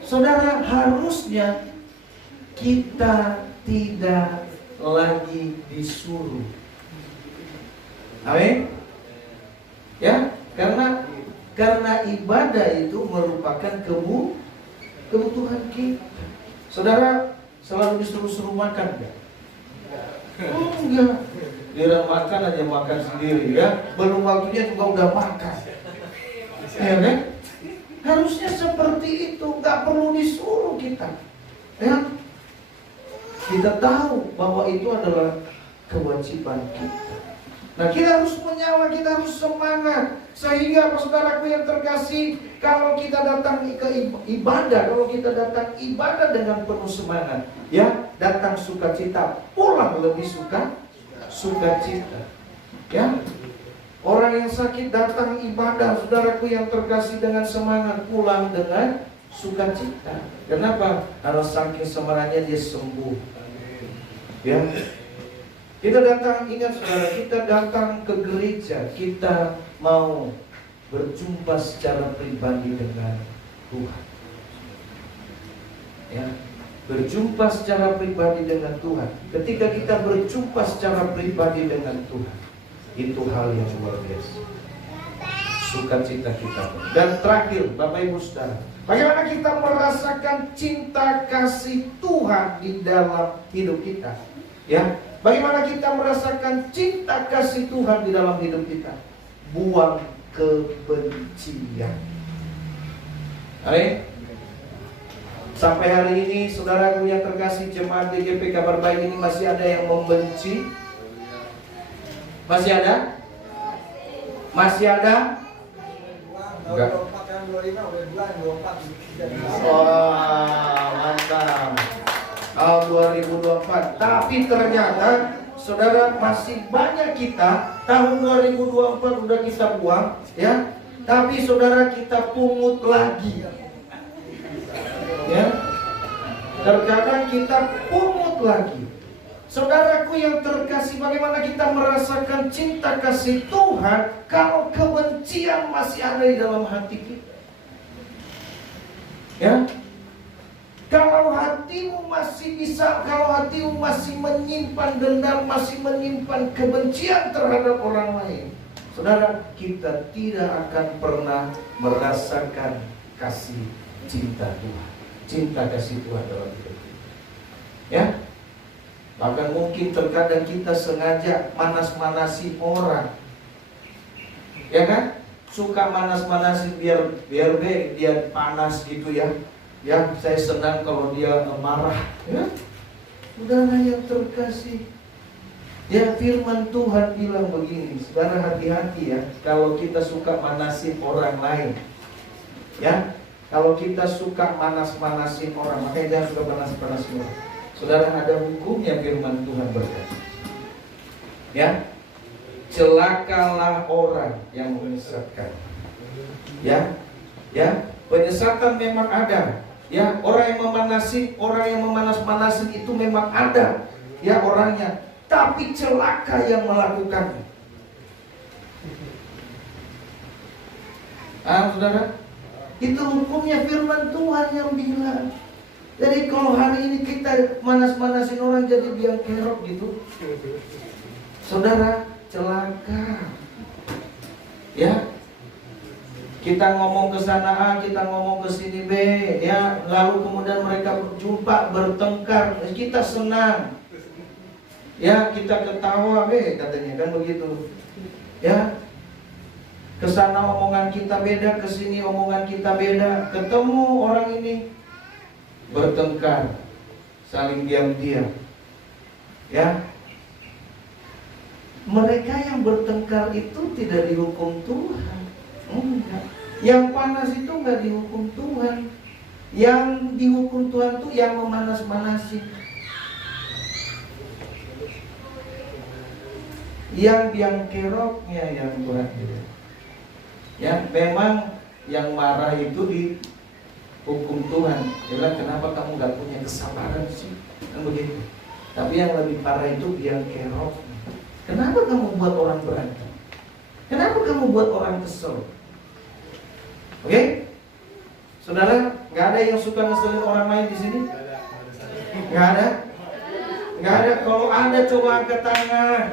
Saudara, harusnya kita tidak lagi disuruh. Amin. Ya, karena ibadah itu merupakan kebutuhan kita. Saudara selalu disuruh makan enggak? Enggak. Dia makan aja, makan sendiri ya. Belum waktunya juga udah makan. Ya kan? Harusnya seperti itu, enggak perlu disuruh kita. Ya. Kita tahu bahwa itu adalah kewajiban kita. Nah, kita harus menyala, kita harus semangat. Sehingga saudaraku yang terkasih, kalau kita datang ke ibadah, kalau kita datang ibadah dengan penuh semangat, ya, datang sukacita, pulang lebih sukacita. Ya. Orang yang sakit datang ibadah, saudaraku yang terkasih, dengan semangat, pulang dengan sukacita. Kenapa? Karena saking semangatnya dia sembuh. Ya. Kita datang, ingat saudara, kita datang ke gereja, kita mau berjumpa secara pribadi dengan Tuhan. Ya, berjumpa secara pribadi dengan Tuhan. Ketika kita berjumpa secara pribadi dengan Tuhan, itu hal yang luar biasa. Sukacita kita. Dan terakhir, Bapak Ibu Saudara, bagaimana kita merasakan cinta kasih Tuhan di dalam hidup kita? Ya, bagaimana kita merasakan cinta kasih Tuhan di dalam hidup kita? Buang kebencian. Amin. Sampai hari ini, saudaraku yang terkasih, jemaat GGP Kabar Baik ini masih ada yang membenci? Masih ada? Masih ada? Enggak. 25 udah bulan 24 jadi. Wah, mantap. Tahun 2024. Tapi ternyata saudara masih banyak kita tahun 2024 udah kita buang, ya. Tapi saudara kita pungut lagi. Ya. Terkadang kita pungut lagi. Saudaraku yang terkasih, bagaimana kita merasakan cinta kasih Tuhan kalau kebencian masih ada di dalam hati kita? Ya, kalau hatimu masih menyimpan dendam, masih menyimpan kebencian terhadap orang lain, saudara, kita tidak akan pernah merasakan kasih cinta Tuhan, cinta kasih Tuhan dalam hidup kita. Ya. Bahkan mungkin terkadang kita sengaja manas-manasi orang, ya kan? Suka manas-manasi biar dia panas gitu ya. Ya, saya senang kalau dia marah. Ya, saudara yang terkasih. Ya, firman Tuhan bilang begini, saudara hati-hati ya. Kalau kita suka manasin orang lain, ya, kalau kita suka manas-manasin orang, makanya jangan suka manas-manasin orang. Saudara, ada hukumnya firman Tuhan berkata. Ya, celakalah orang yang menyesatkan. Ya, penyesatan memang ada. Ya, orang yang memanas-manasin itu memang ada. Ya, orangnya. Tapi celaka yang melakukannya. Saudara, itu hukumnya firman Tuhan yang bilang. Jadi kalau hari ini kita manas-manasin orang jadi biang kerok gitu, saudara, celaka. Ya, kita ngomong ke sana A, kita ngomong ke sini B, ya, lalu kemudian mereka berjumpa, bertengkar, kita senang. Ya, kita ketawa, katanya kan begitu. Ya, ke sana omongan kita beda, ke sini omongan kita beda, ketemu orang ini bertengkar, saling diam-diam. Ya, mereka yang bertengkar itu tidak dihukum Tuhan. Enggak. Yang panas itu enggak dihukum Tuhan. Yang dihukum Tuhan itu yang memanas-manasi, yang biang keroknya yang Tuhan. Ya, memang yang marah itu di hukum Tuhan. Dia kenapa kamu gak punya kesabaran sih? Kan begitu. Tapi yang lebih parah itu biang kerok. Kenapa kamu buat orang berantem? Kenapa kamu buat orang kesel? Oke? Saudara, gak ada yang suka ngeselin orang lain di sini? Gak ada? Gak ada. Kalau ada coba angkat tangan.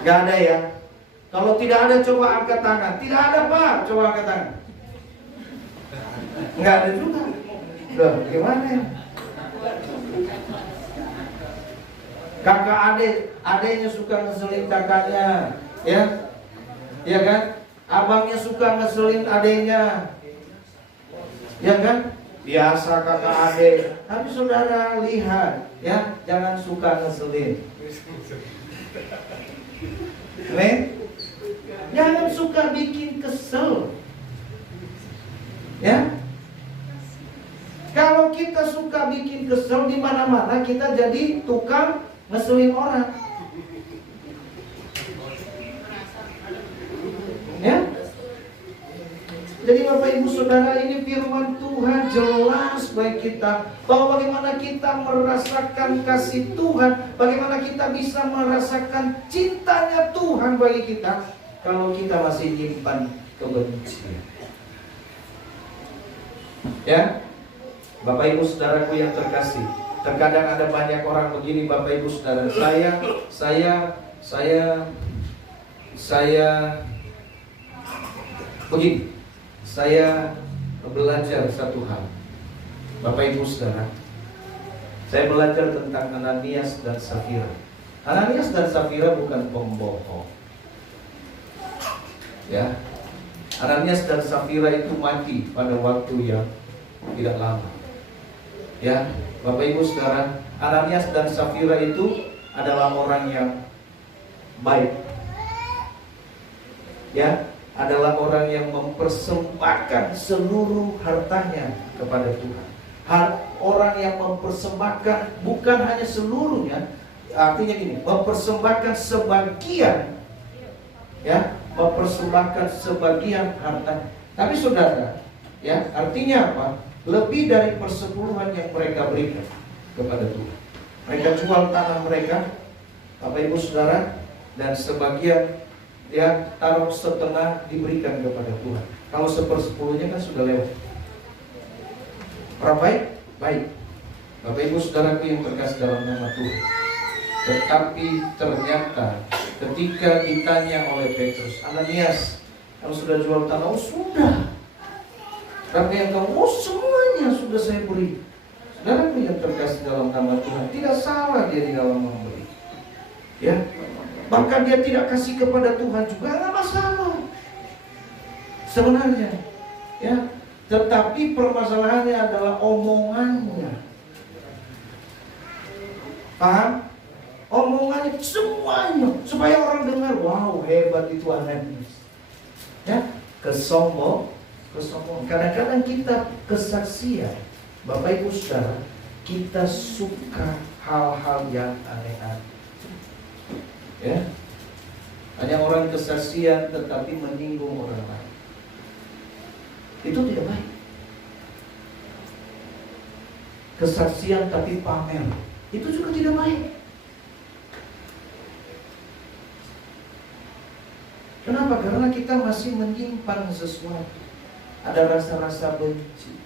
Gak ada ya? Kalau tidak ada coba angkat tangan. Tidak ada Pak, coba angkat tangan. Nggak ada juga. Loh, gimana ya? Kakak adeknya suka ngeselin kakaknya, ya? Ya kan? Abangnya suka ngeselin adeknya, ya kan? Biasa kakak adek. Tapi saudara lihat, ya, jangan suka ngeselin. Jangan suka bikin kesel. Ya, kalau kita suka bikin kesel di mana-mana, kita jadi tukang ngeselin orang. Ya, jadi Bapak Ibu Saudara, ini firman Tuhan jelas bagi kita bahwa bagaimana kita merasakan kasih Tuhan, bagaimana kita bisa merasakan cintanya Tuhan bagi kita kalau kita masih nyimpan kebencian. Ya, Bapak Ibu Saudaraku yang terkasih, terkadang ada banyak orang begini, Bapak Ibu Saudara. Saya begini. Saya belajar satu hal, Bapak Ibu Saudara. Saya belajar tentang Ananias dan Safira. Ananias dan Safira bukan pembohong. Ya, Ananias dan Safira itu mati pada waktu yang tidak lama. Ya, Bapak Ibu Saudara, Ananias dan Safira itu adalah orang yang baik. Ya, adalah orang yang mempersembahkan seluruh hartanya kepada Tuhan. Orang yang mempersembahkan bukan hanya seluruhnya, artinya gini, mempersembahkan sebagian, ya, mempersembahkan sebagian harta. Tapi saudara, ya, artinya apa? Lebih dari persepuluhan yang mereka berikan kepada Tuhan. Mereka jual tanah mereka, Bapak Ibu Saudara, dan sebagian ya taruh setengah diberikan kepada Tuhan. Kalau 1/10-nya kan sudah lewat. Baik, baik. Bapak Ibu Saudaraku yang terkasih dalam nama Tuhan. Tetapi ternyata ketika ditanya oleh Petrus, Ananias, kamu sudah jual tanah? Oh sudah. Berapa yang kamu? Oh semuanya sudah saya beri. Saudaraku yang terkasih dalam nama Tuhan, tidak salah dia di dalam memberi. Ya, bahkan dia tidak kasih kepada Tuhan juga nggak masalah. Sebenarnya, ya. Tetapi permasalahannya adalah omongannya. Paham? Omongannya semuanya supaya orang dengar, wow hebat itu Ananias. Ya, kesombong. Kadang-kadang kita kesaksian, Bapak Ibu Saudara, kita suka hal-hal yang aneh-aneh. Ya, hanya orang kesaksian tetapi menyinggung orang lain. Itu tidak baik. Kesaksian tapi pamer, itu juga tidak baik. Kenapa? Karena kita masih menyimpan sesuatu. Ada rasa-rasa benci.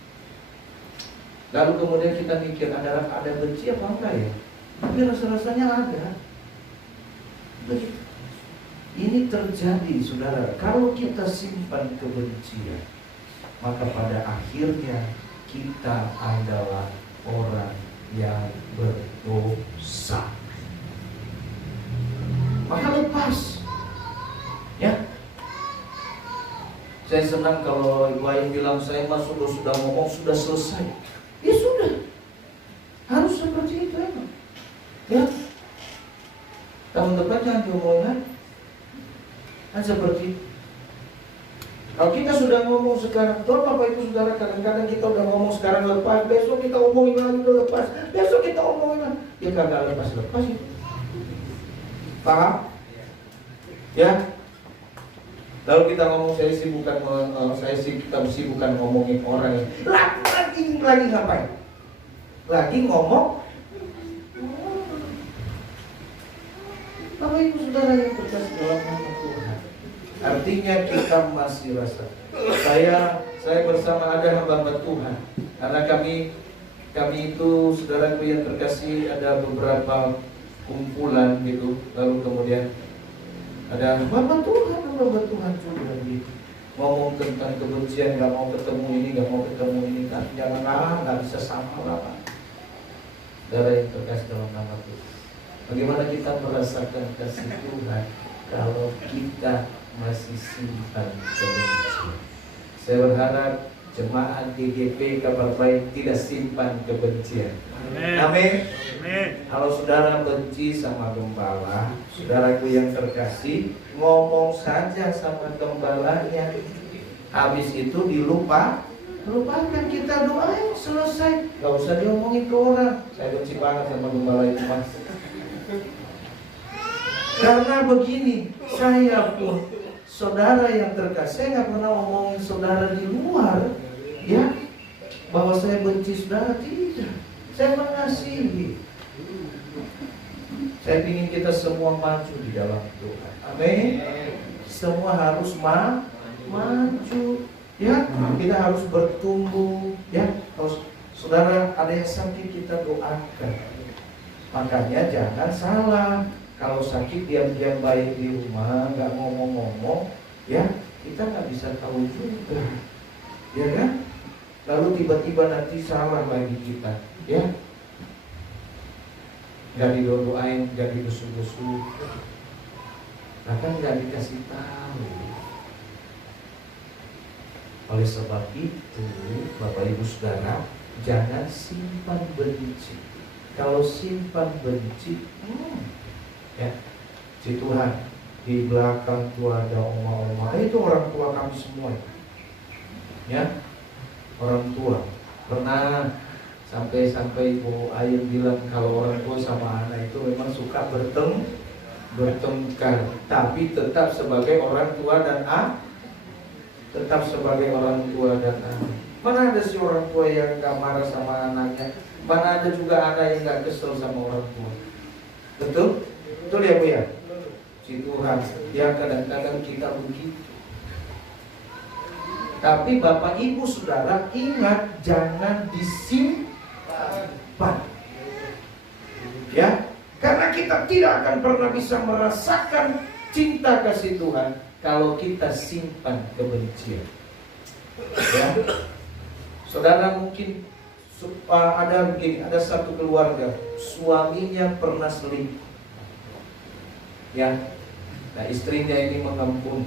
Lalu kemudian kita mikir, ada benci apa enggak ya? Tapi rasa-rasanya ada. Begitu. Ini terjadi, saudara. Kalau kita simpan kebencian, maka pada akhirnya kita adalah orang yang berdosa. Maka lepas. Ya. Saya senang kalau Ibu Ayin bilang, saya masuk sudah ngomong, sudah selesai. Ya sudah. Harus seperti itu emang. Ya. Tahun depan jangan diomongin. Kan seperti itu. Kalau kita sudah ngomong sekarang, tuh Bapak Ibu Saudara, kadang-kadang kita udah ngomong sekarang lepas, besok kita omongin lagi udah lepas, besok kita omongin lagi, ya kagak lepas itu. Paham? Ya. Lalu kita ngomong, kita mesti bukan ngomongin orang yang lagi ngapain? Lagi ngomong. Bapak Ibu Saudara yang terkasih dalam nama Tuhan. Artinya kita masih rasa. Saya bersama ada hamba Tuhan. Karena kami itu, saudaraku yang terkasih, ada beberapa kumpulan gitu. Lalu kemudian ada hamba Tuhan juga gitu. Ngomong tentang kebencian, nggak mau ketemu ini, nggak mau ketemu ini, kan jangan nggak bisa sama lah, Pak. Saudara yang terkasih dalam nama Tuhan. Bagaimana kita merasakan kasih Tuhan kalau kita masih simpan kebencian? Saya berharap jemaat GGP Kabar Baik tidak simpan kebencian. Amin. Kalau saudara benci sama gembala, saudaraku yang terkasih, ngomong saja sama gembalanya. Habis itu lupakan, kita doain, selesai. Gak usah diomongin ke orang. Saya benci banget sama gembala itu, Mas. Karena begini, saya pun, saudara yang terkasih, saya nggak pernah ngomongin saudara di luar, ya, bahwa saya benci saudara, tidak. Saya mengasihi. Saya ingin kita semua maju di dalam Tuhan. Amin. Semua harus maju, ya. Kita harus bertumbuh, ya. Kalau saudara ada yang sakit, kita doakan. Makanya jangan salah. Kalau sakit diam-diam baik di rumah, nggak ngomong-ngomong, ya kita nggak bisa tahu juga, ya kan? Lalu tiba-tiba nanti salah lagi kita, ya? Nggak didoain, nggak dibesuk-besuk, bahkan nggak dikasih tahu. Oleh sebab itu, Bapak Ibu Saudara, jangan simpan benci. Kalau simpan benci, ya, si Tuhan Di belakang tuh ada oma-oma. Itu orang tua kami semua. Ya, orang tua. Pernah sampai Ibu Ayu bilang kalau orang tua sama anak itu memang suka bertengkar, tapi tetap sebagai orang tua dan tetap sebagai orang tua dan anak. Mana ada sih orang tua yang gak marah sama anaknya? Mana ada juga anak yang gak kesel sama orang tua? Betul? Betul ya Bu ya? Si Tuhan, ya kadang-kadang kita begitu. Tapi Bapak Ibu Saudara ingat, jangan disimpan. Ya, karena kita tidak akan pernah bisa merasakan cinta kasih Tuhan kalau kita simpan kebencian. Ya. Saudara mungkin ada satu keluarga, suaminya pernah selingkuh. Ya. Nah, istrinya ini mengampuni.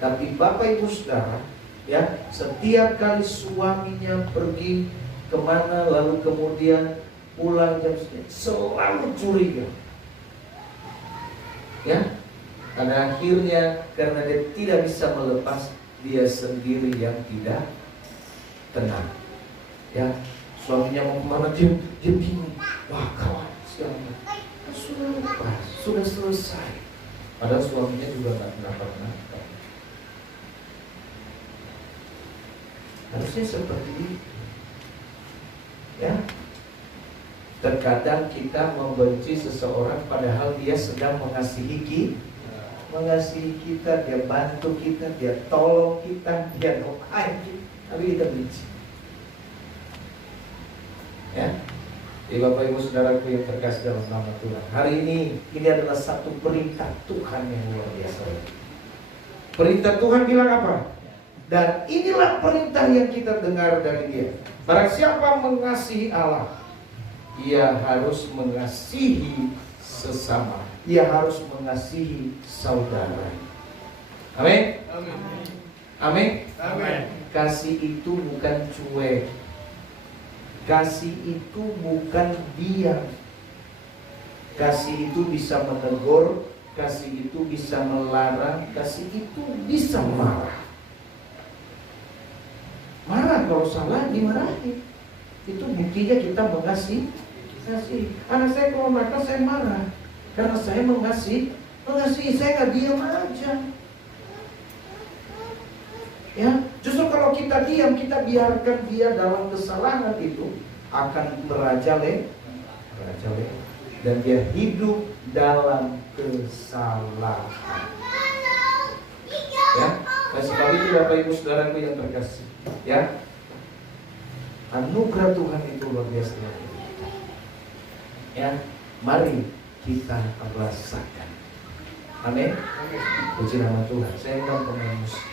Tapi Bapak Ibu Saudara, ya, setiap kali suaminya pergi kemana lalu kemudian pulang jam segini, selalu curiga. Ya, pada akhirnya karena dia tidak bisa melepas, dia sendiri yang tidak tenang. Ya, suaminya mau kemana dia bingung. Wah, kawan siapa? Sudah lepas, sudah selesai. Padahal suaminya juga nggak kenapa-kenapa. Harusnya seperti itu. Ya, terkadang kita membenci seseorang padahal dia sedang mengasihi kita, dia bantu kita, dia tolong kita, dia doain kita, tapi kita benci. Ya, jadi Bapak Ibu Saudaraku yang terkasih dalam nama Tuhan, hari ini adalah satu perintah Tuhan yang luar biasa. Perintah Tuhan bilang apa? Dan inilah perintah yang kita dengar dari Dia. Barang siapa mengasihi Allah, ia harus mengasihi sesama. Ia harus mengasihi saudara. Amin. Amin. Amin. Kasih itu bukan cuek. Kasih itu bukan diam. Kasih itu bisa menegur, kasih itu bisa melarang, kasih itu bisa marah. Marah kalau salah dimarahin. Itu buktinya kita mengasihi. Anak saya kalau nakal saya marah, karena saya mengasihi, saya nggak diam aja. Ya, justru kalau kita diam, kita biarkan dia dalam kesalahan itu akan merajalela, dan dia hidup dalam kesalahan. Ya, nah sebab itu Bapak Ibu Saudaraku yang terkasih, ya, anugerah Tuhan itu luar biasa. Ya, mari kita rasakan. Amin. Puji nama Tuhan. Saya undang pemain musik.